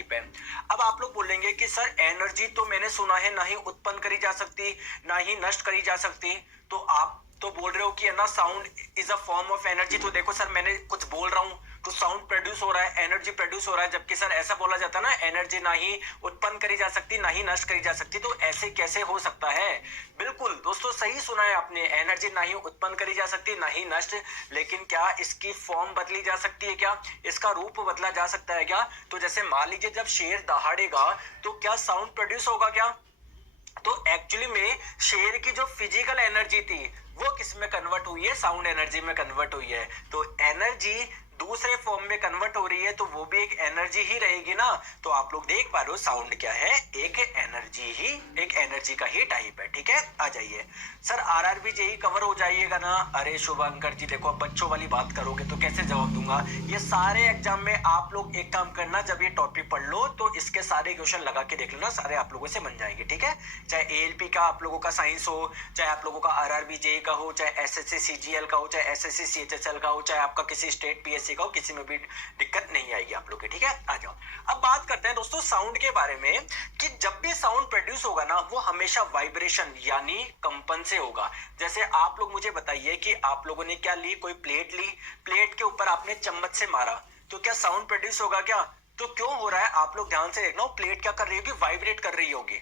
Type है। अब आप लोग बोलेंगे कि सर एनर्जी तो मैंने सुना है ना ही उत्पन्न करी जा सकती ना ही नष्ट करी जा सकती, तो आप तो बोल रहे हो कि है ना sound is a form of energy. तो देखो सर मैंने कुछ बोल रहा हूँ तो साउंड प्रोड्यूस हो रहा है, एनर्जी प्रोड्यूस हो रहा है, जबकि सर ऐसा बोला जाता है ना एनर्जी ना ही उत्पन्न करी जा सकती ना ही नष्ट करी जा सकती, तो ऐसे कैसे हो सकता है। बिल्कुल दोस्तों सही सुना है आपने, एनर्जी ना ही उत्पन्न करी जा सकती ना ही नष्ट, लेकिन क्या इसकी फॉर्म बदली जा सकती है, क्या इसका रूप बदला जा सकता है क्या। तो जैसे मान लीजिए जब शेर दहाड़ेगा तो क्या साउंड प्रोड्यूस होगा क्या। तो एक्चुअली में शेर की जो फिजिकल एनर्जी थी वो किस में कन्वर्ट हुई है, साउंड एनर्जी में कन्वर्ट हुई है। तो एनर्जी दूसरे फॉर्म में कन्वर्ट हो रही है तो वो भी एक एनर्जी ही रहेगी ना। तो आप लोग देख पा रहे हो साउंड क्या है, एक एनर्जी ही, एक एनर्जी का ही टाइप है। ठीक है, आ जाइए सर आरआरबी जेई कवर हो जाइएगा ना। अरे शुभंकर जी देखो अब बच्चों वाली बात करोगे तो कैसे जवाब दूंगा। ये सारे एग्जाम में आप लोग एक काम करना, जब ये टॉपिक पढ़ लो तो इसके सारे क्वेश्चन लगा के देख लेना, सारे आप लोगों से बन जाएंगे। ठीक है, चाहे एएलपी का आप लोगों का साइंस हो, चाहे आप लोगों का आरआरबी जेई का हो, चाहे एसएससी सीजीएल का हो, चाहे एसएससी सीएचएसएल का हो, चाहे आपका किसी स्टेट पीएससी का हो, किसी में भी दिक्कत नहीं आएगी आप लोग की। ठीक है, आ जाओ अब बात करते हैं दोस्तों साउंड के बारे में कि जब भी साउंड प्रोड्यूस होगा ना वो हमेशा वाइब्रेशन यानी कंपन से होगा। जैसे आप लोग मुझे बताइए कि आप लोगों ने क्या ली, कोई प्लेट ली, प्लेट के ऊपर आपने चम्मच से मारा तो क्या साउंड प्रोड्यूस होगा क्या। तो क्यों हो रहा है आप लोग ध्यान से देखना, प्लेट क्या कर रही होगी, वाइब्रेट कर रही होगी,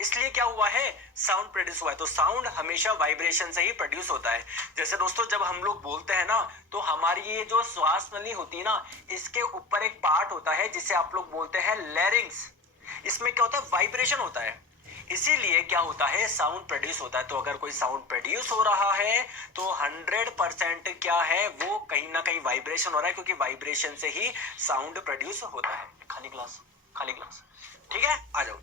इसलिए क्या हुआ है साउंड प्रोड्यूस हुआ है। तो साउंड हमेशा वाइब्रेशन से ही प्रोड्यूस होता है। जैसे दोस्तों जब हम लोग बोलते हैं ना तो हमारी ये जो श्वास नली होती है ना इसके ऊपर एक पार्ट होता है जिसे आप लोग बोलते हैं लैरिंग्स। इसमें क्या होता है, वाइब्रेशन होता है, इसीलिए क्या होता है साउंड प्रोड्यूस होता है। तो अगर कोई साउंड प्रोड्यूस हो रहा है तो 100% क्या है वो कहीं ना कहीं वाइब्रेशन हो रहा है, क्योंकि वाइब्रेशन से ही साउंड प्रोड्यूस होता है। खाली ग्लास, खाली ग्लास। ठीक है, आ जाओ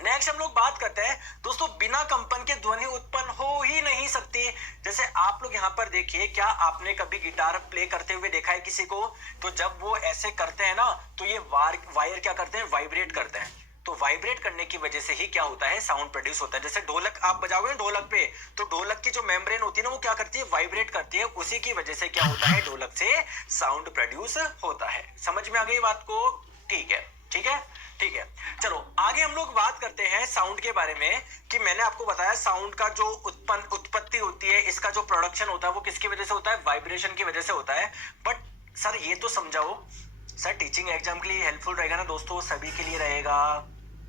नेक्स्ट हम लोग बात करते हैं दोस्तों, बिना कंपन के ध्वनि उत्पन्न हो ही नहीं सकती। जैसे आप लोग यहाँ पर देखिए, क्या आपने कभी गिटार प्ले करते हुए देखा है किसी को। तो जब वो ऐसे करते हैं ना तो ये वायर क्या करते हैं, वाइब्रेट करते हैं। तो वाइब्रेट करने की वजह से ही क्या होता है साउंड प्रोड्यूस होता है। जैसे ढोलक आप बजाओगे ना ढोलक पे, तो ढोलक की जो मेम्ब्रेन होती है ना वो क्या करती है, वाइब्रेट करती है, उसी की वजह से क्या होता है ढोलक से साउंड प्रोड्यूस होता है। समझ में आ गई बात को, ठीक है, ठीक है, ठीक है। चलो आगे हम लोग बात करते हैं साउंड के बारे में कि मैंने आपको बताया साउंड का जो उत्पत्ति होती है, इसका जो प्रोडक्शन होता है वो किसकी वजह से होता है, वाइब्रेशन की वजह से होता है। बट सर ये तो समझाओ, सर टीचिंग एग्जाम के लिए हेल्पफुल रहेगा ना दोस्तों, सभी के लिए रहेगा,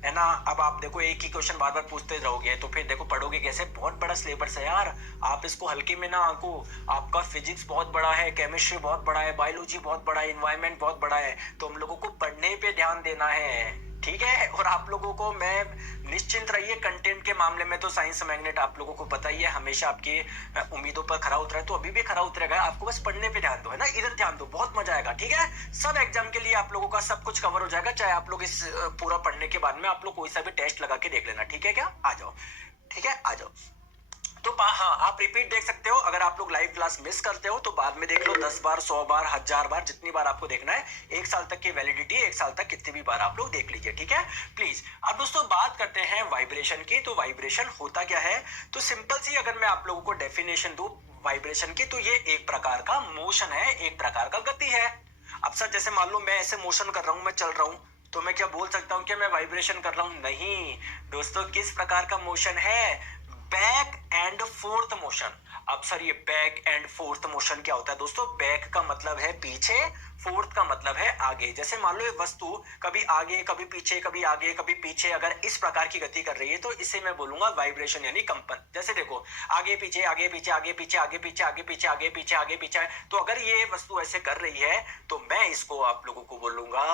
है ना। अब आप देखो एक ही क्वेश्चन बार बार पूछते रहोगे तो फिर देखो पढ़ोगे कैसे, बहुत बड़ा सिलेबस है यार, आप इसको हल्के में ना आंको। आपका फिजिक्स बहुत बड़ा है, केमिस्ट्री बहुत बड़ा है, बायोलॉजी बहुत बड़ा है, इन्वायरमेंट बहुत बड़ा है, तो हम लोगों को पढ़ने पे ध्यान देना है। ठीक है, और आप लोगों को मैं निश्चिंत रहिए कंटेंट के मामले में तो साइंस मैग्नेट आप लोगों को पता ही है हमेशा आपकी उम्मीदों पर खरा उतरा है, तो अभी भी खरा उतरेगा। आपको बस पढ़ने पे ध्यान दो, है ना, इधर ध्यान दो, बहुत मजा आएगा। ठीक है, सब एग्जाम के लिए आप लोगों का सब कुछ कवर हो जाएगा, चाहे आप लोग इस पूरा पढ़ने के बाद में आप लोग कोई सा भी टेस्ट लगा के देख लेना। ठीक है क्या, आ जाओ, ठीक है, आ जाओ। तो हाँ आप रिपीट देख सकते हो, अगर आप लोग लाइव क्लास मिस करते हो तो बाद में देख लो, 10 बार 100 बार 1000 बार जितनी बार आपको देखना है, एक साल तक की वैलिडिटी, एक साल तक कितनी भी बार आप लोग देख लीजिए। ठीक है प्लीज। अब दोस्तों बात करते हैं वाइब्रेशन की। तो वाइब्रेशन होता क्या है, तो सिंपल सी अगर मैं आप लोगों को डेफिनेशन दूं वाइब्रेशन की, तो ये एक प्रकार का मोशन है, एक प्रकार का गति है। अब सर जैसे मान लो मैं ऐसे मोशन कर रहा हूं, मैं चल रहा हूं, तो मैं क्या बोल सकता हूं कि मैं वाइब्रेशन कर रहा हूं, नहीं दोस्तों। किस प्रकार का मोशन है, बैक एंड फोर्थ मोशन। अब सर ये बैक एंड फोर्थ मोशन क्या होता है दोस्तों, बैक का मतलब है पीछे, फोर्थ का मतलब है आगे। जैसे मान लो ये वस्तु कभी आगे कभी पीछे, कभी आगे कभी पीछे, अगर इस प्रकार की गति कर रही है तो इसे मैं बोलूंगा वाइब्रेशन यानी कंपन। जैसे देखो आगे पीछे आगे पीछे आगे पीछे आगे पीछे आगे पीछे आगे पीछे आगे पीछे, तो अगर ये वस्तु ऐसे कर रही है तो मैं इसको आप लोगों को बोलूंगा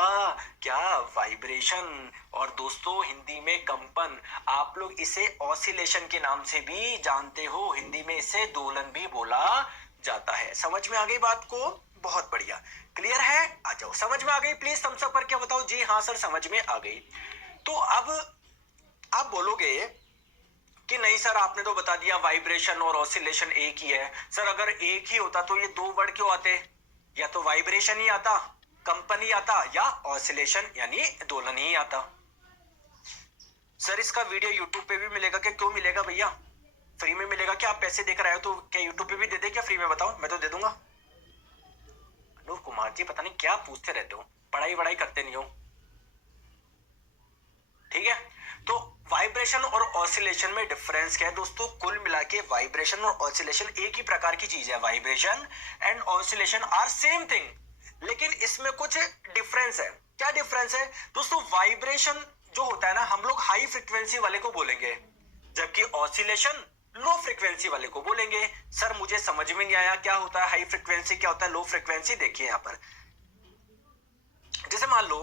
क्या, वाइब्रेशन। और दोस्तों हिंदी में कंपन, आप लोग इसे ऑसिलेशन के नाम से भी जानते हो, हिंदी में इसे दोलन भी बोला जाता है। समझ में आ गई बात को, बहुत बढ़िया, क्लियर है, आ जाओ। समझ में आ गई, प्लीज थम्स अप करके बताओ जी हाँ सर समझ में आ गई। तो अब आप बोलोगे कि नहीं सर आपने तो बता दिया वाइब्रेशन और ऑसिलेशन एक ही है। सर अगर एक ही होता तो ये दो वर्ड क्यों आते, या तो वाइब्रेशन ही आता, कंपन ही आता, या ऑसिलेशन यानी दोलन ही आता। सर इसका वीडियो यूट्यूब पे भी मिलेगा क्या, क्यों मिलेगा भैया, फ्री में मिलेगा क्या, आप पैसे देकर आए हो तो क्या यूट्यूब पे भी दे दे क्या फ्री में, बताओ, मैं तो दे दूंगा। अनूप कुमार जी पता नहीं क्या पूछते रहते हो, पढ़ाई वढ़ाई करते नहीं हो। वाइब्रेशन और ऑसिलेशन में डिफरेंस क्या है दोस्तों? कुल मिला के वाइब्रेशन और ऑसिलेशन एक ही प्रकार की चीज है। Vibration and oscillation are same thing, लेकिन इसमें कुछ डिफरेंस है। क्या डिफरेंस है दोस्तों? वाइब्रेशन जो होता है ना, हम लोग हाई फ्रिक्वेंसी वाले को बोलेंगे, जबकि ऑसिलेशन लो फ्रिक्वेंसी वाले को बोलेंगे। सर मुझे समझ में नहीं आया, क्या होता है हाई फ्रिक्वेंसी, क्या होता है लो फ्रिक्वेंसी? देखिए यहां पर, जैसे मान लो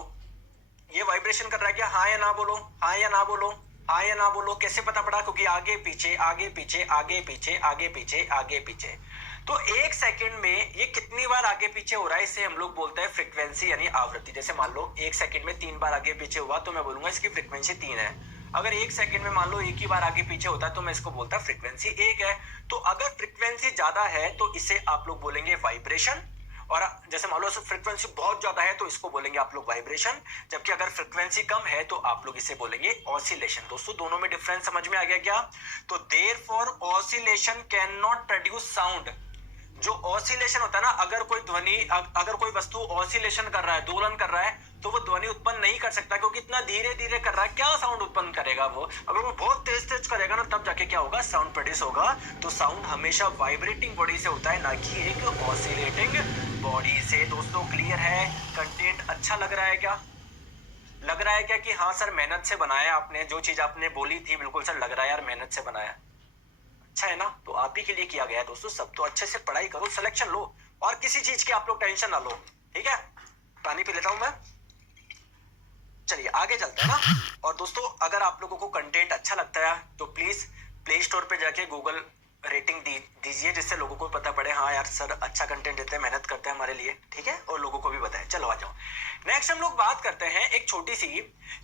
ये वाइब्रेशन कर रहा है, क्या हाँ या ना बोलो, हाँ या ना बोलो, हाँ या ना बोलो। कैसे पता पड़ा? क्योंकि आगे पीछे आगे पीछे आगे पीछे आगे पीछे आगे पीछे, तो एक सेकंड में ये कितनी बार आगे पीछे हो रहा है, इसे हम लोग बोलते हैं फ्रीक्वेंसी यानी आवृत्ति। जैसे मान लो एक सेकंड में 3 बार आगे पीछे हुआ तो मैं बोलूंगा इसकी फ्रीक्वेंसी 3 है। अगर एक सेकंड में मान लो एक ही बार आगे पीछे होता है तो मैं इसको बोलता फ्रीक्वेंसी 1 है। तो अगर फ्रीक्वेंसी ज्यादा है तो इसे आप लोग बोलेंगे वाइब्रेशन, और जैसे मान लो फ्रीक्वेंसी बहुत ज्यादा है तो इसको बोलेंगे आप लोग वाइब्रेशन, जबकि अगर फ्रीक्वेंसी कम है तो आप लोग इसे बोलेंगे ऑसिलेशन। दोस्तों दोनों में डिफरेंस समझ में आ गया क्या? तो therefore oscillation can not produce sound. जो ऑसिलेशन होता है ना, अगर कोई ध्वनि, अगर कोई वस्तु ऑसिलेशन कर रहा है, दोलन कर रहा है, तो वो ध्वनि उत्पन्न नहीं कर सकता, क्योंकि इतना धीरे धीरे कर रहा है, क्या साउंड उत्पन्न करेगा वो? अगर वो बहुत तेज तेज करेगा ना, तब जाके क्या होगा? साउंड प्रोड्यूस होगा। तो साउंड हमेशा वाइब्रेटिंग बॉडी से होता है, ना कि एक ऑसिलेटिंग बॉडी से। दोस्तों क्लियर है? कंटेंट अच्छा लग रहा है क्या? लग रहा है क्या कि हाँ सर मेहनत से बनाया आपने, जो चीज आपने बोली थी बिल्कुल सर लग रहा है यार मेहनत से बनाया। अच्छा है ना? तो आप ही के लिए किया गया है दोस्तों। सब तो अच्छे से पढ़ाई करो, सिलेक्शन लो, और किसी चीज की आप लोग टेंशन ना लो, ठीक है? पानी पी लेता हूं मैं। चलिए आगे चलते हैं ना। और दोस्तों अगर आप लोगों को कंटेंट अच्छा लगता है तो प्लीज प्ले स्टोर पे जाके गूगल रेटिंग दीजिए, जिससे लोगों को पता पड़े हाँ यार सर अच्छा कंटेंट देते हैं, मेहनत करते हैं हमारे लिए, ठीक है? और लोगों को भी बताएं। चलो आ जाओ, नेक्स्ट हम लोग बात करते हैं एक छोटी सी,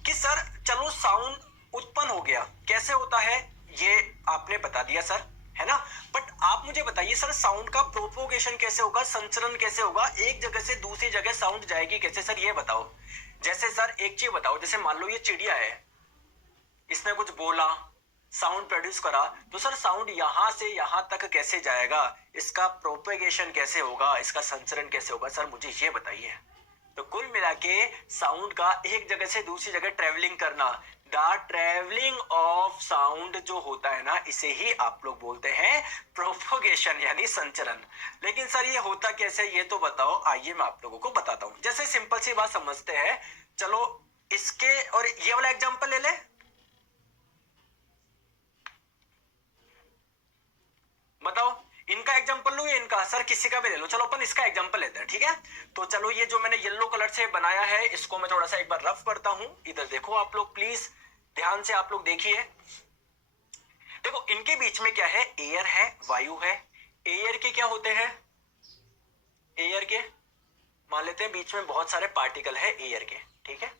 कि सर चलो साउंड उत्पन्न हो गया, कैसे होता है ये आपने बता दिया सर, है ना? बट आप मुझे बताइए सर साउंड का प्रोपोगेशन कैसे होगा, संचरण कैसे होगा, एक जगह से दूसरी जगह साउंड जाएगी कैसे? सर ये बताओ। जैसे सर एक चीज बताओ, जैसे मान लो ये चिड़िया है, इसने कुछ बोला, साउंड प्रोड्यूस करा, तो सर साउंड यहां से यहां तक कैसे जाएगा? इसका प्रोपेगेशन कैसे होगा, इसका संचरण कैसे होगा? सर मुझे ये बताइए। तो कुल मिला के साउंड का एक जगह से दूसरी जगह ट्रेवलिंग करना, द ट्रेवलिंग ऑफ साउंड जो होता है ना, इसे ही आप लोग बोलते हैं प्रोपोगेशन यानी संचरण। लेकिन सर ये होता कैसे, ये तो बताओ। आइए मैं आप लोगों को बताता हूं। जैसे सिंपल सी बात समझते हैं, चलो इसके और ये वाला एग्जांपल ले ले। बताओ इनका एग्जांपल लो या इनका? सर किसी का भी ले लो, चलो अपन इसका एग्जांपल लेते हैं, ठीक है? तो चलो ये जो मैंने येलो कलर से बनाया है, इसको मैं थोड़ा सा एक बार रफ करता हूं। इधर देखो आप लोग, प्लीज ध्यान से आप लोग देखिए। देखो इनके बीच में क्या है? एयर है, वायु है। एयर के क्या होते हैं? एयर के मान लेते हैं बीच में बहुत सारे पार्टिकल है एयर के, ठीक है?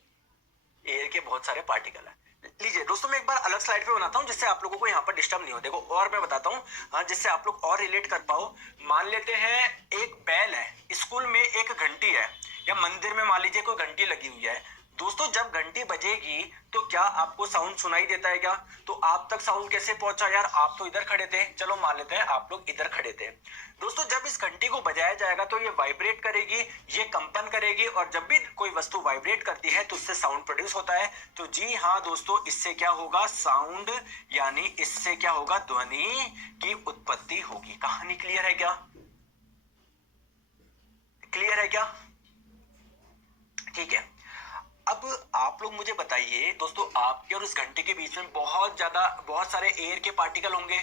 एयर के बहुत सारे पार्टिकल है। लीजिए दोस्तों मैं एक बार अलग स्लाइड पे बनाता हूं, जिससे आप लोगों को यहाँ पर डिस्टर्ब नहीं हो। देखो और मैं बताता हूँ, हाँ, जिससे आप लोग और रिलेट कर पाओ। मान लेते हैं एक बैल है, स्कूल में एक घंटी है, या मंदिर में मान लीजिए कोई घंटी लगी हुई है। दोस्तों जब घंटी बजेगी तो क्या आपको साउंड सुनाई देता है क्या? तो आप तक साउंड कैसे पहुंचा यार? आप तो इधर खड़े थे, चलो मान लेते हैं आप लोग इधर खड़े थे। दोस्तों जब इस घंटी को बजाया जाएगा तो ये वाइब्रेट करेगी, ये कंपन करेगी, और जब भी कोई वस्तु वाइब्रेट करती है तो उससे साउंड प्रोड्यूस होता है। तो जी हाँ दोस्तों, इससे क्या होगा? साउंड यानी इससे क्या होगा? ध्वनि की उत्पत्ति होगी। कहानी क्लियर है क्या? क्लियर है क्या? ठीक है। अब आप लोग मुझे बताइए दोस्तों, आपके और उस घंटे के बीच में बहुत सारे एयर के पार्टिकल होंगे,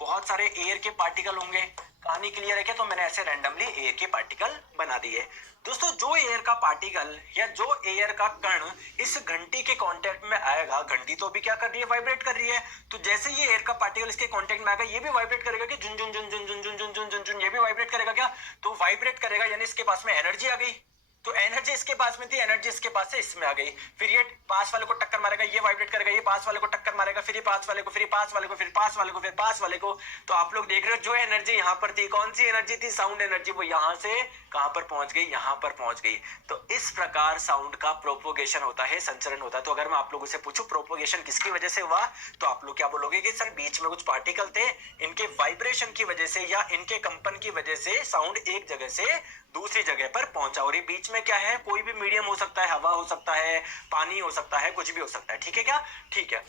बहुत सारे एयर के पार्टिकल होंगे। कहानी क्लियर है क्या? तो मैंने ऐसे रैंडमली एयर के पार्टिकल बना दिए। दोस्तों जो एयर का पार्टिकल या जो एयर का कण इस घंटी के कांटेक्ट में आएगा, घंटी तो अभी क्या कर रही है? वाइब्रेट कर रही है। तो जैसे ये एयर का पार्टिकल इसके कांटेक्ट में आएगा, ये भी वाइब्रेट करेगा कि जुन जुन जुन जुन जुन जुन जुन जुन जुन जुन, ये भी वाइब्रेट करेगा क्या? तो वाइब्रेट करेगा यानी इसके पास में एनर्जी आ गई। तो एनर्जी इसके पास में थी, एनर्जी इसके पास से इसमें आ गई। फिर ये पास वाले को टक्कर मारेगा, ये वाइब्रेट करेगा, ये पास वाले को टक्कर मारेगा, फिर ये पास वाले को, फिर पास वाले को, फिर पास वाले को, फिर पास वाले को। तो आप लोग देख रहे हो जो एनर्जी यहाँ पर थी, कौन सी एनर्जी थी? Sound energy. वो यहाँ से कहां पर पहुंच गई? यहाँ पर पहुंच गई। तो इस प्रकार साउंड का प्रोपोगेशन होता है, संचरण होता है। तो अगर मैं आप लोगों से पूछूं प्रोपोगेशन किसकी वजह से हुआ, तो आप लोग क्या बोलोगे कि सर बीच में कुछ पार्टिकल थे, इनके वाइब्रेशन की वजह से या इनके कंपन की वजह से साउंड एक जगह से दूसरी जगह पर पहुंचा। और ये बीच में क्या है? कोई भी मीडियम हो सकता है, हवा हो सकता है, पानी हो सकता है, कुछ भी हो सकता है। ठीक है क्या? ठीक है।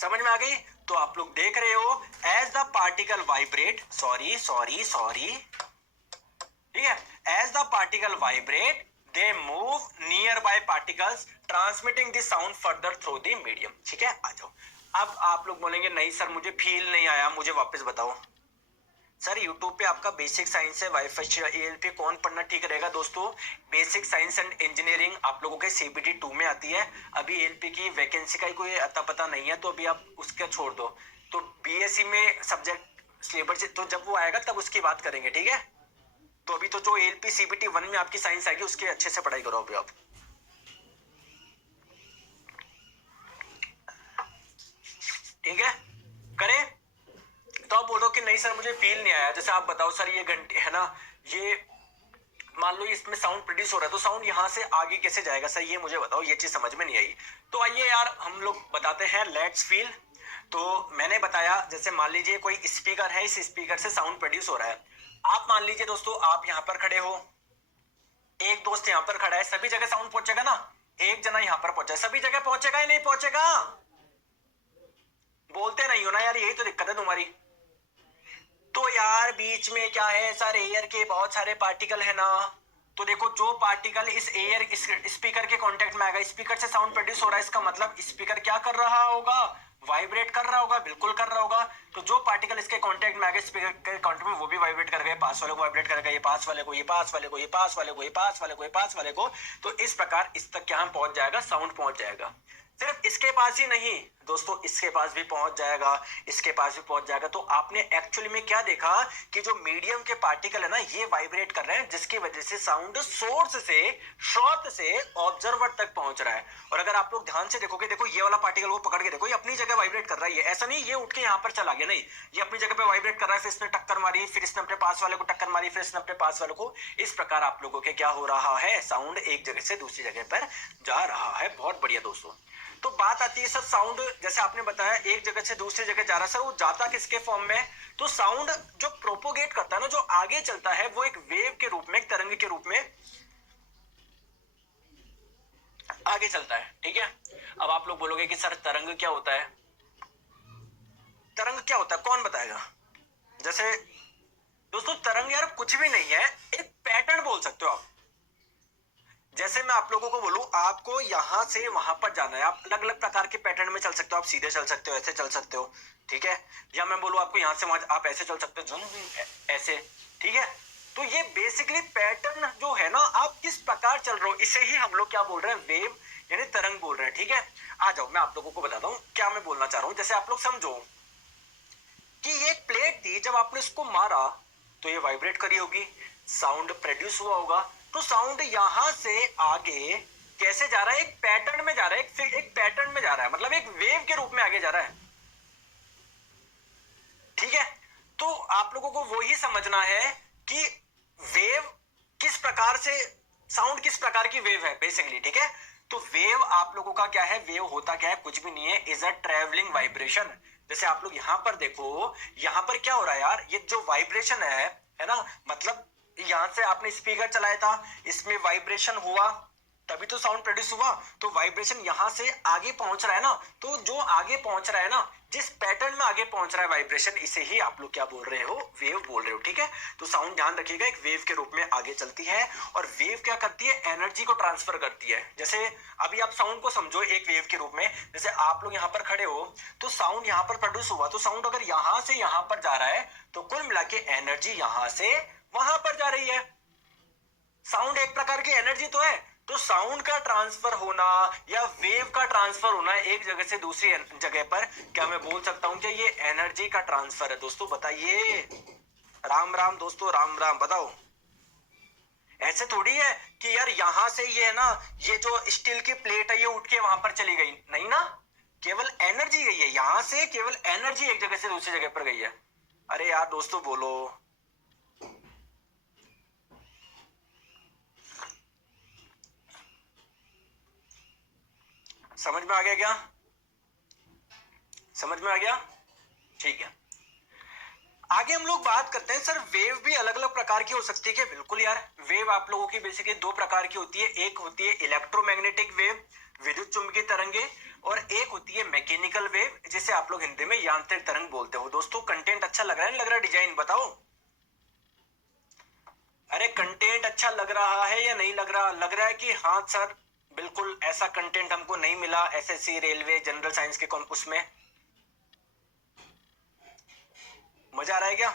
समझ में आ गई? तो आप लोग देख रहे हो, as the particle vibrate, sorry sorry sorry, ठीक है, as the particle vibrate they move nearby particles transmitting the sound further through the medium. ठीक है, आ जाओ। अब आप लोग बोलेंगे नहीं सर मुझे फील नहीं आया, मुझे वापस बताओ। सर यूट्यूब पे आपका बेसिक साइंस है, वाईफाई एएलपी कौन पढ़ना ठीक रहेगा दोस्तों? बेसिक साइंस एंड इंजीनियरिंग आप लोगों के सीबीटी 2 में आती है। अभी एएलपी की वैकेंसी का ही कोई अता पता नहीं है, तो अभी आप उसका छोड़ दो। तो बीएससी में सब्जेक्ट सिलेबस तो जब वो आएगा तब उसकी बात करेंगे, ठीक है? तो अभी तो जो एएलपी सीबीटी 1 में आपकी साइंस आएगी उसकी अच्छे से पढ़ाई करो अभी आप। ठीक है, करें? तो आप बोल दो कि नहीं सर मुझे फील नहीं आया। जैसे आप बताओ सर ये घंटे है ना, ये मान लो इसमें साउंड प्रोड्यूस हो रहा है, तो साउंड यहाँ से आगे कैसे जाएगा सर, ये मुझे बताओ, ये चीज समझ में नहीं आई। तो आइए यार हम लोग बताते हैं, लेट्स फील। तो मैंने बताया जैसे मान लीजिए कोई स्पीकर है, इस स्पीकर से साउंड प्रोड्यूस हो रहा है। आप मान लीजिए दोस्तों आप यहाँ पर खड़े हो, एक दोस्त यहाँ पर खड़ा है, सभी जगह साउंड पहुंचेगा ना? एक जना यहाँ पर पहुंचा है, सभी जगह पहुंचेगा या नहीं पहुंचेगा? बोलते नहीं हो ना यार, यही तो दिक्कत है तुम्हारी। तो यार बीच में क्या है सर, एयर के बहुत सारे पार्टिकल है ना। तो देखो जो पार्टिकल इस एयर इस स्पीकर के कांटेक्ट में आएगा, स्पीकर से साउंड प्रोड्यूस हो रहा है, इसका मतलब स्पीकर क्या कर रहा होगा? वाइब्रेट कर रहा होगा, बिल्कुल कर रहा होगा। तो जो पार्टिकल इसके कांटेक्ट में आएगा, स्पीकर के कांटेक्ट में, वो भी वाइब्रेट करेगा, पास वाले को वाइब्रेट करेगा, ये पास वाले को, ये पास वाले को, ये पास वाले को, ये पास वाले को, ये पास वाले को। तो इस प्रकार इस तक क्या पहुंच जाएगा, साउंड पहुंच जाएगा। सिर्फ इसके पास ही नहीं दोस्तों, इसके पास भी पहुंच जाएगा, इसके पास भी पहुंच जाएगा। तो आपने एक्चुअली में क्या देखा कि जो मीडियम के पार्टिकल है ना, ये वाइब्रेट कर रहे हैं, जिसकी वजह से साउंड सोर्स से, स्रोत से ऑब्जर्वर तक पहुंच रहा है। और अगर आप लोग ध्यान से देखोगे, देखो ये वाला पार्टिकल को पकड़ के देखो, ये अपनी जगह वाइब्रेट कर रहा है। ये ऐसा नहीं ये उठ के यहाँ पर चला गया, नहीं, ये अपनी जगह पे वाइब्रेट कर रहा है। फिर इसने टक्कर मारी, फिर इसने अपने पास वाले को टक्कर मारी, फिर इसने अपने पास वाले को। इस प्रकार आप लोगों के क्या हो रहा है, साउंड एक जगह से दूसरी जगह पर जा रहा है। बहुत बढ़िया दोस्तों। तो बात आती है सर साउंड, जैसे आपने बताया एक जगह से दूसरी जगह जा रहा है, सर वो जाता किसके फॉर्म में? तो साउंड जो प्रोपोगेट करता है ना, जो आगे चलता है, वो एक वेव के रूप में, एक तरंग के रूप में आगे चलता है। ठीक है, अब आप लोग बोलोगे कि सर तरंग क्या होता है? तरंग क्या होता है कौन बताएगा? जैसे दोस्तों तरंग यार कुछ भी नहीं है, एक पैटर्न बोल सकते हो आप। जैसे मैं आप लोगों को बोलूं आपको यहां से वहां पर जाना है, आप अलग अलग प्रकार के पैटर्न में चल सकते हो। आप सीधे चल सकते हो, ऐसे चल सकते हो, ठीक है, या मैं बोलूं आपको यहां से वहां आप ऐसे चल सकते हो, ऐसे, ठीक है। तो ये बेसिकली पैटर्न जो है ना, आप किस प्रकार चल रहे हो, इसे ही हम लोग क्या बोल रहे हैं, वेव यानी तरंग बोल रहे हैं। ठीक है, आ जाओ मैं आप लोगों को बताता हूं क्या मैं बोलना चाह रहा हूं। जैसे आप लोग समझो कि ये एक प्लेट थी, जब आपने इसको मारा तो ये वाइब्रेट करी होगी, साउंड प्रोड्यूस हुआ होगा। तो साउंड यहां से आगे कैसे जा रहा है, एक पैटर्न में जा रहा है, एक पैटर्न में जा रहा है, मतलब एक वेव के रूप में आगे जा रहा है। ठीक है, तो आप लोगों को वो ही समझना है कि वेव किस प्रकार से, साउंड किस प्रकार की वेव है बेसिकली। ठीक है, तो वेव आप लोगों का क्या है, वेव होता क्या है, कुछ भी नहीं है, इज अ ट्रेवलिंग वाइब्रेशन। जैसे आप लोग यहां पर देखो, यहां पर क्या हो रहा है यार, ये जो वाइब्रेशन है ना, मतलब यहां से आपने स्पीकर चलाया था, इसमें वाइब्रेशन हुआ तभी तो साउंड प्रोड्यूस हुआ। तो वाइब्रेशन यहां से आगे पहुंच रहा है ना, तो जो आगे पहुंच रहा है ना, जिस पैटर्न में आगे पहुंच रहा है वाइब्रेशन, इसे ही आप लोग क्या बोल रहे हो, वेव बोल रहे हो। ठीक है, तो साउंड ध्यान रखिएगा, एक वेव के रूप में आगे चलती है। और वेव क्या करती है, एनर्जी को ट्रांसफर करती है। जैसे अभी आप साउंड को समझो एक वेव के रूप में, जैसे आप लोग यहां पर खड़े हो तो साउंड यहां पर प्रोड्यूस हुआ, तो साउंड अगर यहां से यहां पर जा रहा है तो कुल मिला के एनर्जी यहां से वहां पर जा रही है। साउंड एक प्रकार की एनर्जी तो है। तो साउंड का ट्रांसफर होना या वेव का ट्रांसफर होना एक जगह से दूसरी जगह पर, क्या मैं बोल सकता हूं कि ये एनर्जी का ट्रांसफर है? दोस्तों बताइए, राम राम दोस्तों, राम राम, बताओ। ऐसे थोड़ी है कि यार यहां से ये है ना, ये जो स्टील की प्लेट है ये उठ के वहां पर चली गई, नहीं ना, केवल एनर्जी गई है यहां से, केवल एनर्जी एक जगह से दूसरी जगह पर गई है। अरे यार दोस्तों बोलो, समझ में आ गया क्या? समझ में आ गया? ठीक है, आगे हम लोग बात करते हैं। सर वेव भी अलग अलग प्रकार की हो सकती है क्या? बिल्कुल यार, वेव आप लोगों की बेसिकली दो प्रकार की होती है। एक होती है इलेक्ट्रोमैग्नेटिक वेव, विद्युत चुंबकीय तरंगे, और एक होती है मैकेनिकल वेव, जिसे आप लोग हिंदी में यांत्रिक तरंग बोलते हो। दोस्तों कंटेंट अच्छा लग रहा है, नहीं लग रहा? डिजाइन बताओ, अरे कंटेंट अच्छा लग रहा है या नहीं लग रहा? लग रहा है कि हाँ सर बिल्कुल ऐसा कंटेंट हमको नहीं मिला एसएससी रेलवे जनरल साइंस के कॉम्पस में। मजा आ रहा है क्या?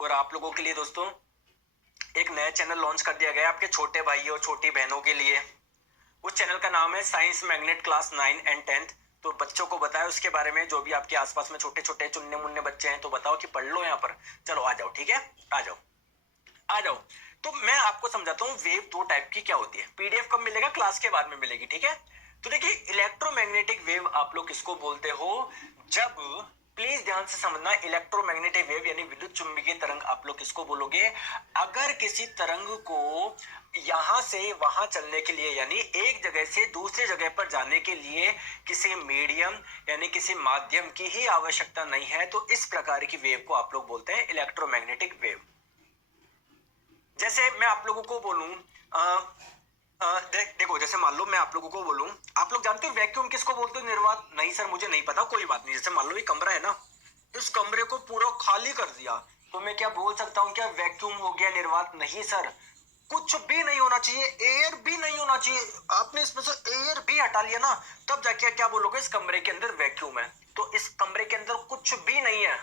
और आप लोगों के लिए दोस्तों एक नया चैनल लॉन्च कर दिया गया है आपके छोटे भाई और छोटी बहनों के लिए। उस चैनल का नाम है साइंस मैग्नेट क्लास 9 एंड 10। तो बच्चों को बताओ उसके बारे में, जो भी आपके आसपास में छोटे छोटे चुन्ने मुन्ने बच्चे हैं तो बताओ कि पढ़ लो यहाँ पर। चलो आ जाओ, ठीक है, आ जाओ आ जाओ। तो मैं आपको समझाता हूँ वेव दो टाइप की क्या होती है। पीडीएफ कब मिलेगा? क्लास के बाद में मिलेगी, ठीक है। तो देखिए इलेक्ट्रोमैग्नेटिक वेव आप लोग किसको बोलते हो? जब, प्लीज ध्यान से समझना, इलेक्ट्रोमैग्नेटिक वेव यानी विद्युत चुंबकीय तरंग आप लोग किसको बोलोगे? अगर किसी तरंग को यहां से वहां चलने के लिए यानी एक जगह से दूसरी जगह पर जाने के लिए किसी मीडियम यानी किसी माध्यम की ही आवश्यकता नहीं है, तो इस प्रकार की वेव को आप लोग बोलते हैं इलेक्ट्रोमैग्नेटिक वेव। जैसे मैं आप लोगों को बोलूं, देखो जैसे मान लो मैं आप लोगों को बोलूं, आप लोग जानते हो वैक्यूम किसको बोलते हो? निर्वात? नहीं सर मुझे नहीं पता, कोई बात नहीं। जैसे मान लो ये कमरा है ना, इस कमरे को पूरा खाली कर दिया तो मैं क्या बोल सकता हूं क्या वैक्यूम हो गया, निर्वात? नहीं सर, कुछ भी नहीं होना चाहिए, एयर भी नहीं होना चाहिए। आपने इसमें से एयर भी हटा लिया ना, तब जाके क्या बोलोगे? इस कमरे के अंदर वैक्यूम है। तो इस कमरे के अंदर कुछ भी नहीं है,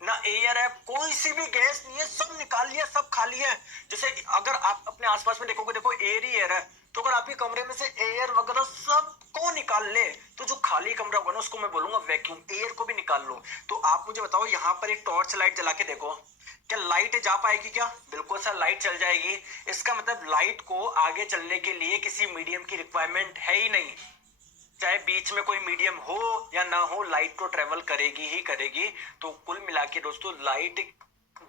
ना एयर है, कोई सी भी गैस नहीं है, सब निकाल लिया, सब खाली है। जैसे अगर आप अपने आसपास में देखोगे, देखो एयर ही एयर है, तो अगर आपके कमरे में से एयर वगैरह सब को निकाल ले तो जो खाली कमरा होगा ना उसको मैं बोलूंगा वैक्यूम। एयर को भी निकाल लो। तो आप मुझे बताओ यहाँ पर एक टॉर्च लाइट जला के देखो, क्या लाइट जा पाएगी क्या? बिल्कुल सर लाइट चल जाएगी। इसका मतलब लाइट को आगे चलने के लिए किसी मीडियम की रिक्वायरमेंट है ही नहीं। चाहे बीच में कोई मीडियम हो या ना हो, लाइट तो ट्रेवल करेगी ही करेगी। तो कुल मिला के दोस्तों लाइट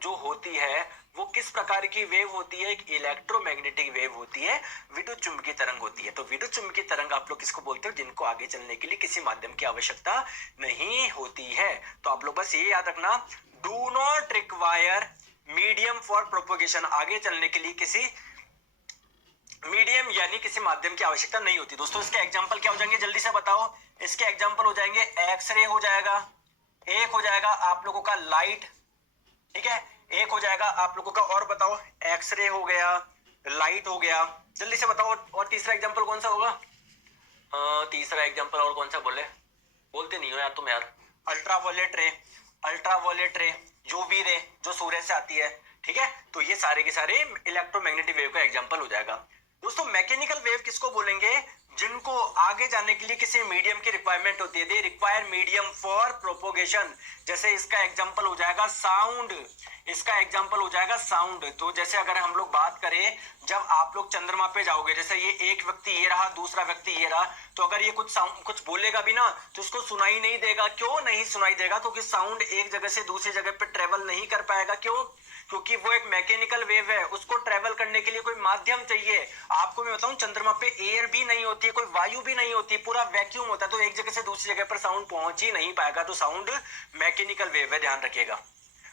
जो होती है वो किस प्रकार की वेव होती है? एक इलेक्ट्रोमैग्नेटिक वेव होती है, विद्युत चुंबकीय तरंग होती है। तो विद्युत चुंबकीय तरंग आप लोग किसको बोलते हो? जिनको आगे चलने के लिए किसी माध्यम की आवश्यकता नहीं होती है। तो आप लोग बस ये याद रखना, do not require medium for propagation. आगे चलने के लिए किसी मीडियम यानी किसी माध्यम की आवश्यकता नहीं होती। दोस्तों इसके एग्जांपल क्या हो जाएंगे जल्दी से बताओ? इसके एग्जांपल हो जाएंगे एक्सरे हो जाएगा, एक हो जाएगा आप लोगों का लाइट, ठीक है, एक हो जाएगा आप लोगों का, और बताओ, एक्सरे हो गया, लाइट हो गया, जल्दी से बताओ। और तीसरा एग्जांपल कौन सा होगा? तीसरा एग्जांपल और कौन सा बोलते नहीं हो यार तुम यार। अल्ट्रावायलेट रे, अल्ट्रावायलेट रे, यूवी रे जो सूर्य से आती है, ठीक है। तो ये सारे के सारे इलेक्ट्रोमैग्नेटिक वेव का एग्जांपल हो जाएगा। दोस्तों मैकेनिकल वेव किसको बोलेंगे? जिनको आगे जाने के लिए किसी मीडियम की रिक्वायरमेंट होती है, they require medium for propagation. जैसे इसका एग्जांपल हो जाएगा साउंड, इसका एग्जांपल हो जाएगा साउंड। तो जैसे अगर हम लोग बात करें, जब आप लोग चंद्रमा पे जाओगे, जैसे ये एक व्यक्ति ये रहा, दूसरा व्यक्ति ये रहा, तो अगर ये कुछ साउंड कुछ बोलेगा भी ना तो उसको सुनाई नहीं देगा। क्यों नहीं सुनाई देगा? क्योंकि साउंड एक जगह से दूसरी जगह पे ट्रेवल नहीं कर पाएगा। क्यों? क्योंकि वो एक मैकेनिकल वेव है, उसको ट्रेवल करने के लिए कोई माध्यम चाहिए। आपको मैं बताऊं चंद्रमा पे एयर भी नहीं होती है, कोई वायु भी नहीं होती, पूरा वैक्यूम होता है। तो एक जगह से दूसरी जगह पर साउंड पहुंच ही नहीं पाएगा। तो साउंड मैकेनिकल वेव है, ध्यान रखिएगा।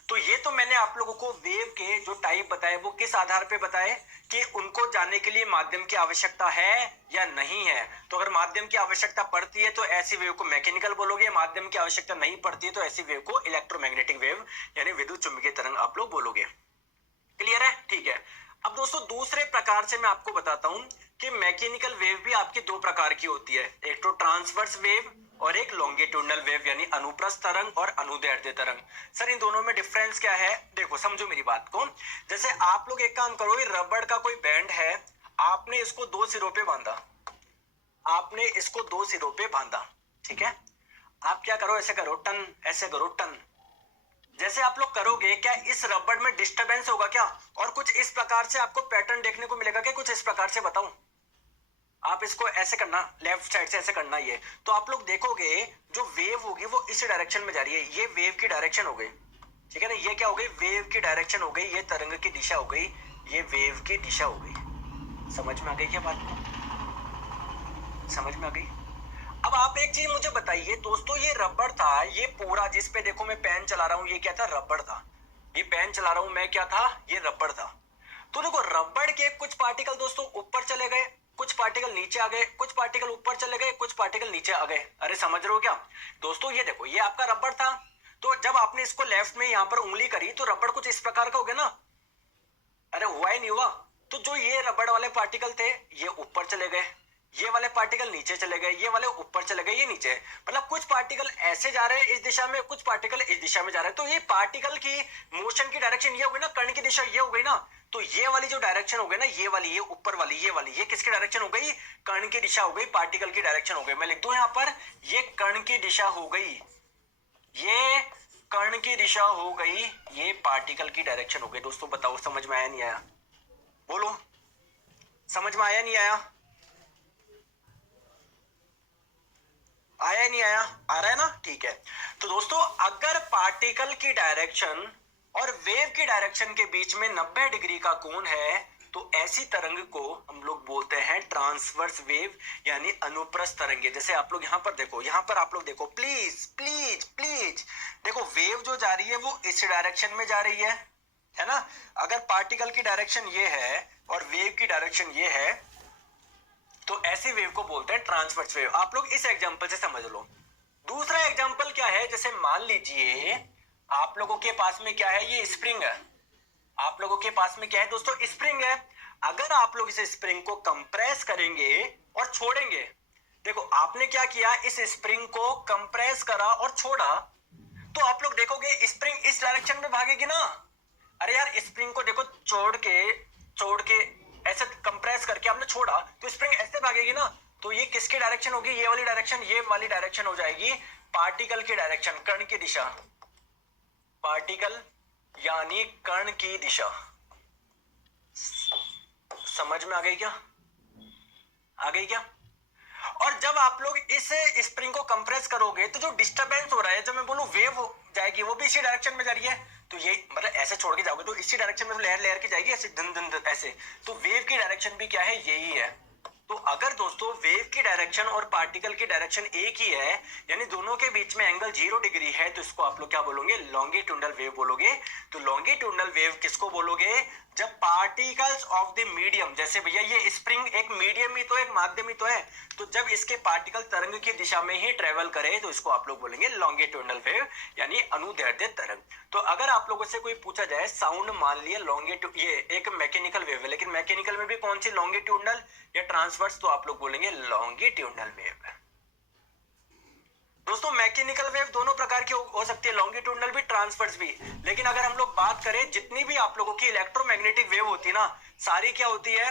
तो ये तो मैंने आप लोगों को वेव के जो टाइप बताए वो किस आधार पे बताए कि उनको जानने के लिए माध्यम की आवश्यकता है या नहीं है। तो अगर माध्यम की आवश्यकता पड़ती है तो ऐसी वेव को मैकेनिकल बोलोगे, माध्यम की आवश्यकता नहीं पड़ती है तो ऐसी वेव को इलेक्ट्रोमैग्नेटिक वेव यानी विद्युत चुंबकीय तरंग आप लोग बोलोगे। क्लियर है? ठीक है। अब दोस्तों दूसरे प्रकार से मैं आपको बताता हूं कि मैकेनिकल वेव भी आपकी दो प्रकार की होती है, एक तो ट्रांसवर्स वेव और एक लॉन्गिट्यूडनल वेव यानी अनुप्रस्थ तरंग और अनुदैर्ध्य तरंग। सर इन दोनों में डिफरेंस क्या है? देखो समझो मेरी बात को। जैसे आप लोग एक काम करो, रबड़ का कोई बैंड है, आपने इसको दो सिरों पे बांधा, आपने इसको दो सिरों पे बांधा, ठीक है। आप क्या करो, ऐसे करो टन, ऐसे करो टन। जैसे आप लोग करोगे क्या इस रबड़ में डिस्टरबेंस होगा क्या? और कुछ इस प्रकार से आपको पैटर्न देखने को मिलेगा क्या? कुछ इस प्रकार से बताऊं, आप इसको ऐसे करना, लेफ्ट साइड से ऐसे करना, ये तो आप लोग देखोगे जो वेव होगी वो इस डायरेक्शन में जा रही है, ये वेव की डायरेक्शन हो गई, ठीक है ना। ये क्या हो गई? वेव की डायरेक्शन हो गई, ये तरंग की दिशा हो गई, ये वेव की दिशा हो गई। समझ में आ गई क्या बात? समझ में आ गई? अब आप एक चीज मुझे बताइए दोस्तों, ये रबड़ था, ये पूरा जिस पे देखो मैं पेन चला रहा हूं, ये क्या था? रबड़ था। ये पेन चला रहा हूं मैं, क्या था? ये रबड़ था। तो देखो रबड़ के कुछ पार्टिकल दोस्तों ऊपर चले गए, कुछ पार्टिकल नीचे आ गए, कुछ पार्टिकल ऊपर चले गए, कुछ पार्टिकल नीचे आ गए। अरे समझ रहे हो क्या दोस्तों? ये देखो, ये आपका रबड़ था, तो जब आपने इसको लेफ्ट में यहां पर उंगली करी तो रबड़ कुछ इस प्रकार का हो गया ना। अरे हुआ ही नहीं हुआ? तो जो ये रबड़ वाले पार्टिकल थे ये ऊपर चले गए, ये वाले पार्टिकल नीचे चले गए, ये वाले ऊपर चले गए, ये नीचे। मतलब कुछ पार्टिकल ऐसे जा रहे हैं इस दिशा में, कुछ पार्टिकल इस दिशा में जा रहे हैं। तो ये पार्टिकल की मोशन की डायरेक्शन ये हो गई ना, कर्ण की दिशा ये हो गई ना। तो ये वाली जो डायरेक्शन हो गई ना, ये वाली, ये ऊपर वाली, ये किसकी डायरेक्शन हो गई? कर्ण की दिशा हो गई, पार्टिकल की डायरेक्शन हो गई। मैं लिख दूं यहां पर, ये कर्ण की दिशा हो गई, ये कर्ण की दिशा हो गई, ये पार्टिकल की डायरेक्शन हो गई। दोस्तों बताओ समझ में आया नहीं आया? बोलो समझ में आया नहीं आया? आया नहीं आया? आ रहा है ना? ठीक है। तो दोस्तों अगर पार्टिकल की डायरेक्शन और वेव की डायरेक्शन के बीच में 90 डिग्री का कोण है तो ऐसी तरंग को हम लोग बोलते हैं ट्रांसवर्स वेव यानी अनुप्रस्थ तरंगे। जैसे आप लोग यहां पर देखो, यहां पर आप लोग देखो, प्लीज प्लीज प्लीज देखो, वेव जो जा रही है वो इस डायरेक्शन में जा रही है ना। अगर पार्टिकल की डायरेक्शन ये है और वेव की डायरेक्शन ये है तो ऐसी वेव को बोलते हैं ट्रांसवर्स वेव। आप लोग इस एग्जांपल से समझ लो। दूसरा एग्जांपल क्या है? जैसे मान लीजिए आप लोगों के पास में क्या है, ये स्प्रिंग है। आप लोगों के पास में क्या है दोस्तों? स्प्रिंग है। अगर आप लोग इस स्प्रिंग को कंप्रेस करेंगे और छोड़ेंगे, देखो आपने क्या किया, इस स्प्रिंग को कंप्रेस करा और छोड़ा, तो आप लोग देखोगे स्प्रिंग इस डायरेक्शन में भागेगी ना। अरे यार स्प्रिंग को देखो, छोड़ के ऐसे कंप्रेस करके आपने छोड़ा तो स्प्रिंग ऐसे भागेगी ना। तो ये किसकी डायरेक्शन होगी? ये वाली डायरेक्शन, ये वाली डायरेक्शन हो जाएगी पार्टिकल की डायरेक्शन, कर्ण की दिशा। पार्टिकल यानी कर्ण की दिशा। समझ में आ गई क्या? आ गई क्या? और जब आप लोग इस स्प्रिंग को कंप्रेस करोगे तो जो डिस्टरबेंस हो रहा है, जब मैं बोलूं वेव हो जाएगी, वो भी इसी डायरेक्शन में जा रही है। तो ये मतलब ऐसे छोड़ के जाओगे तो इसी डायरेक्शन में लेयर लेयर की जाएगी, ऐसे धन धन ऐसे। तो वेव की डायरेक्शन भी क्या है? यही है। तो अगर दोस्तों वेव की डायरेक्शन और पार्टिकल की डायरेक्शन एक ही है, यानी दोनों के बीच में एंगल 0 डिग्री है, तो इसको आप लोग क्या बोलोगे? लॉन्गिट्यूडनल वेव बोलोगे। तो लॉन्गिट्यूडनल वेव किसको बोलोगे? जब पार्टिकल्स ऑफ द मीडियम, जैसे भैया ये स्प्रिंग एक मीडियम ही तो, एक माध्यम ही तो है, तो जब इसके पार्टिकल तरंग की दिशा में ही ट्रेवल करे तो इसको आप लोग बोलेंगे लॉन्गिट्यूडनल वेव यानी अनुदैर्ध्य तरंग। तो अगर आप लोगों से कोई पूछा जाए साउंड, मान लिया लॉन्गिट्यूड, ये एक मैकेनिकल वेव है, लेकिन मैकेनिकल में भी कौन सी, लॉन्गिट्यूडनल या ट्रांसवर्स, तो आप लोग बोलेंगे लॉन्गिट्यूडनल वेव। दोस्तों मैकेनिकल वेव दोनों प्रकार की हो सकती है, लॉन्गिट्यूडनल भी ट्रांसवर्स भी। लेकिन अगर हम लोग बात करें जितनी भी आप लोगों की इलेक्ट्रोमैग्नेटिक वेव होती है ना, सारी क्या होती है,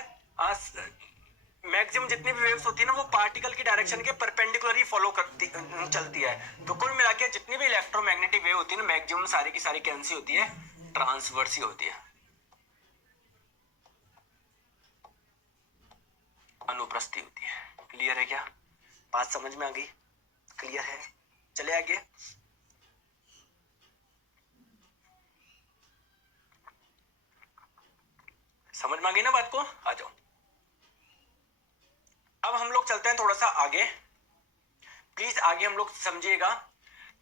मैक्सिमम जितनी भी वेव्स होती है ना वो पार्टिकल की डायरेक्शन के परपेंडिकुलर ही फॉलो करती चलती है। तो कुल मिला के जितनी भी इलेक्ट्रोमैग्नेटिक वेव होती है ना, मैक्सिमम सारी की सारी कैसी होती है? ट्रांसवर्स ही होती है, अनुप्रस्थी होती है। क्लियर है क्या? बात समझ में आ गई? क्लियर है? चले आगे। समझ में आ गई ना बात को? आ जाओ। अब हम लोग चलते हैं थोड़ा सा आगे, प्लीज आगे हम लोग समझिएगा।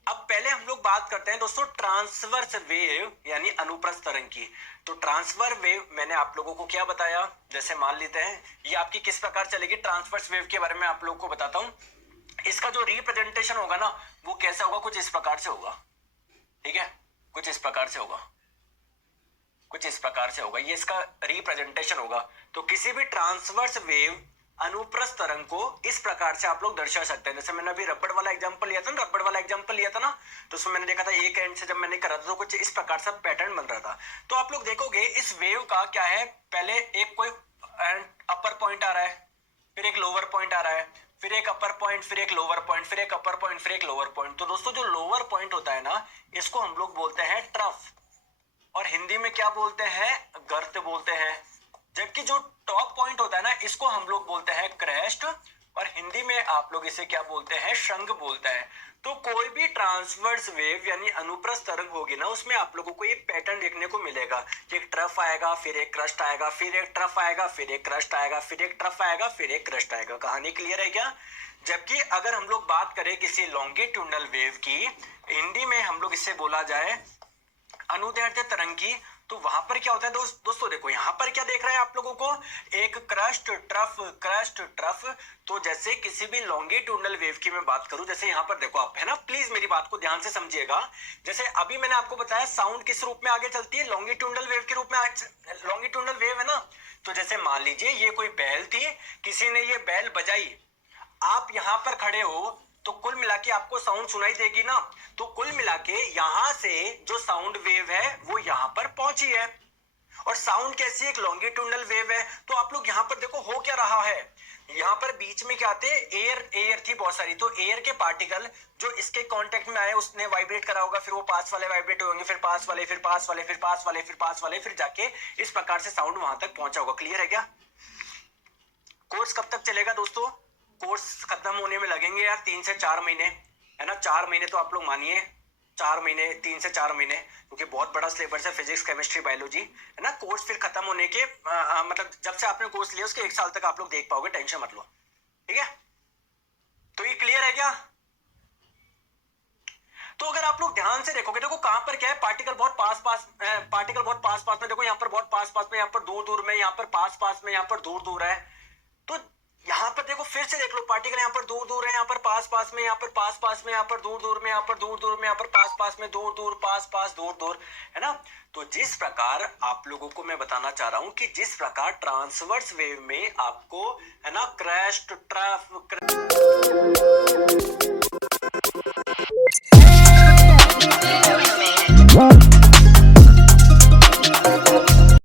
अब पहले हम लोग बात करते हैं दोस्तों ट्रांसवर्स वेव यानी अनुप्रस्थ तरंग की। तो ट्रांसवर्स वेव मैंने आप लोगों को क्या बताया, जैसे मान लेते हैं ये आपकी किस प्रकार चलेगी, ट्रांसवर्स वेव के बारे में आप लोगों को बताता हूं। इसका जो रिप्रेजेंटेशन होगा ना वो कैसा होगा, कुछ इस प्रकार से होगा। ठीक है, कुछ इस प्रकार से होगा, कुछ इस प्रकार से होगा, ये इसका रिप्रेजेंटेशन होगा। तो किसी भी ट्रांसवर्स वेव अनुप्रस्थ तरंग को इस प्रकार से आप लोग दर्शा सकते हैं। जैसे मैंने अभी रबड़ वाला एग्जांपल लिया था ना, रबड़ वाला एग्जांपल लिया था ना, तो उसमें मैंने देखा था एक एंड से जब मैंने करा था तो कुछ इस प्रकार से पैटर्न बन रहा था। तो आप लोग देखोगे इस वेव का क्या है, पहले एक कोई अपर पॉइंट आ रहा है, फिर एक लोअर पॉइंट आ रहा है, फिर एक अपर पॉइंट, फिर एक लोअर पॉइंट, फिर एक अपर पॉइंट, फिर एक लोअर पॉइंट। तो दोस्तों जो लोअर पॉइंट होता है ना, इसको हम लोग बोलते हैं ट्रफ, और हिंदी में क्या बोलते हैं, गर्त बोलते हैं। जबकि जो टॉप पॉइंट होता है ना, इसको हम लोग बोलते हैं क्रेस्ट, और हिंदी में आप लोग इसे क्या बोलते हैं, शंख बोलते हैं। तो कोई भी ट्रांसवर्स वेव यानी अनुप्रस्थ तरंग होगी ना, उसमें आप लोगों को एक पैटर्न देखने को मिलेगा। एक ट्रफ आएगा, फिर एक क्रस्ट आएगा, फिर एक ट्रफ आएगा, फिर एक क्रस्ट आएगा, फिर एक ट्रफ आएगा, फिर एक क्रस्ट आएगा। कहानी क्लियर है क्या? जबकि अगर हम लोग बात करें किसी लॉन्गिट्यूडनल वेव की, हिंदी में हम लोग इससे बोला जाए अनुदैर्ध्य तरंग की, तो वहां पर क्या होता है दोस्तों देखो यहां पर क्या देख रहे हैं आप लोगों को, एक क्रस्ट ट्रफ। तो जैसे किसी भी लॉन्गिट्यूडनल वेव की मैं बात करूं, जैसे यहां पर देखो आप, है ना, प्लीज मेरी बात को ध्यान से समझिएगा। जैसे अभी मैंने आपको बताया साउंड किस रूप में आगे चलती है, लॉन्गिट्यूडनल वेव के रूप में। लॉन्गिट्यूडनल वेव है ना, तो जैसे मान लीजिए ये कोई बैल थी, किसी ने ये बैल बजाई, आप यहां पर खड़े हो तो कुल मिला के आपको साउंड सुनाई देगी ना। तो कुल मिला के यहां से जो साउंड वेव है वो यहां पर पहुंची है, और साउंड कैसी, एक लॉन्गिट्यूडनल वेव है। तो आप लोग यहां पर देखो हो क्या रहा है, यहां पर बीच में क्या थे, एयर थी बहुत सारी, तो एयर के पार्टिकल जो इसके कांटेक्ट में आए उसने वाइब्रेट करा होगा, फिर वो पास वाले वाइब्रेट होंगे, फिर पास वाले, फिर पास वाले, फिर पास वाले, फिर पास वाले, फिर जाके इस प्रकार से साउंड वहां तक पहुंचा होगा। क्लियर है क्या? कोर्स कब तक चलेगा दोस्तों? कोर्स खत्म होने में लगेंगे यार 3 से 4 महीने, है ना। 4 महीने तो आप लोग मानिए, 4 महीने, 3 से 4 महीने, क्योंकि बहुत बड़ा सिलेबस है, फिजिक्स केमिस्ट्री बायोलॉजी, है ना। कोर्स फिर खत्म होने के मतलब जब से आपने कोर्स लिया उसके 1 साल तक आप लोग देख पाओगे, टेंशन मत लो, ठीक है। तो ये क्लियर है क्या? तो अगर आप लोग ध्यान से देखोगे, देखो कहां पर क्या है, पार्टिकल बहुत पास पास में, देखो यहाँ पर बहुत पास पास में, यहाँ पर दूर दूर में, यहाँ पर पास पास में, यहाँ पर दूर दूर है। तो यहाँ पर देखो फिर से देख लो, पार्टिकल यहाँ पर दूर दूर है, यहाँ पर पास पास में, यहाँ पर पास पास में, यहाँ पर दूर दूर में, यहाँ पर दूर दूर में, यहाँ पर पास पास में, दूर दूर, पास पास, दूर दूर, है ना। तो जिस प्रकार आप लोगों को मैं बताना चाह रहा हूं कि जिस प्रकार ट्रांसवर्स वेव में आपको, है ना, क्रस्ट ट्रफ